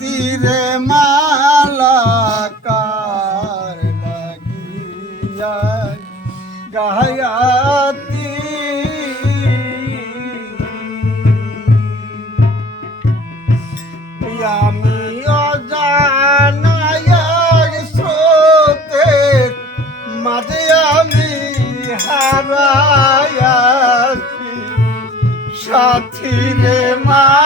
তীরে মালাকার লাগিয়া গায়াতি। আমি অজানায় স্রোতের মাঝে আমি হারায়াছি সাথী রে মালা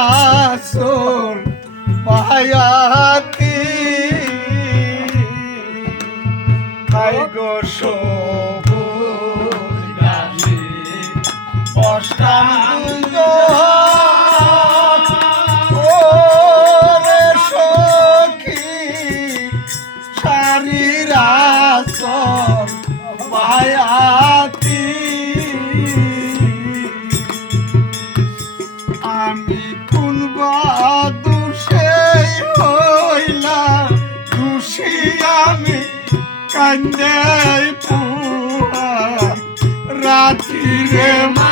মনের আসল পায়াতি। খাই গো সবুজ গাছে বস্তান দুই গাছ ও রে সখী শারীর আসল পায়াতি। আমি কান্দে পুয়া রাত্রিরে মালা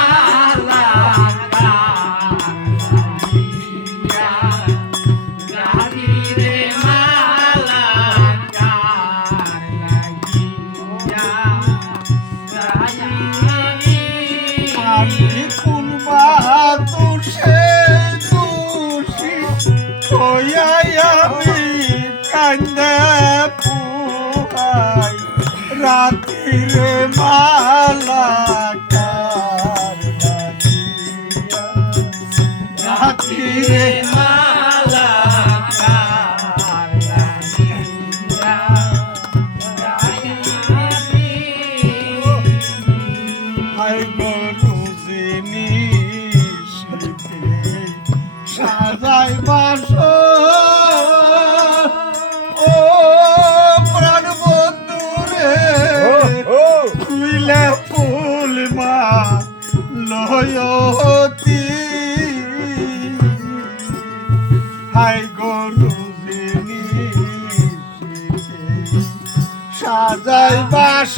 বাস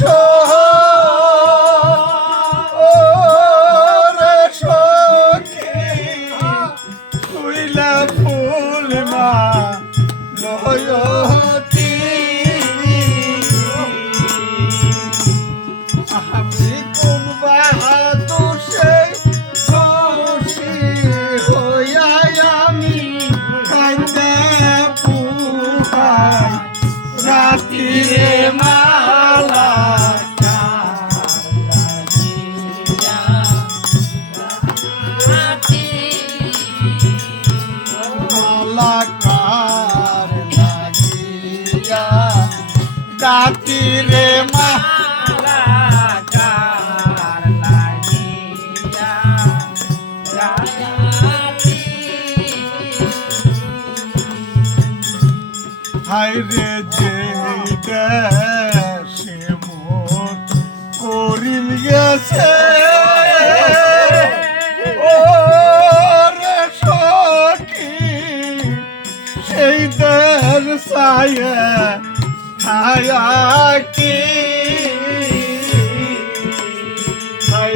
মালাকার লাগিয়া রাতিরে মা হাই রে যে দেশে মোর করিম গেছে সেই দের সায়ে ছায়া কি? হাই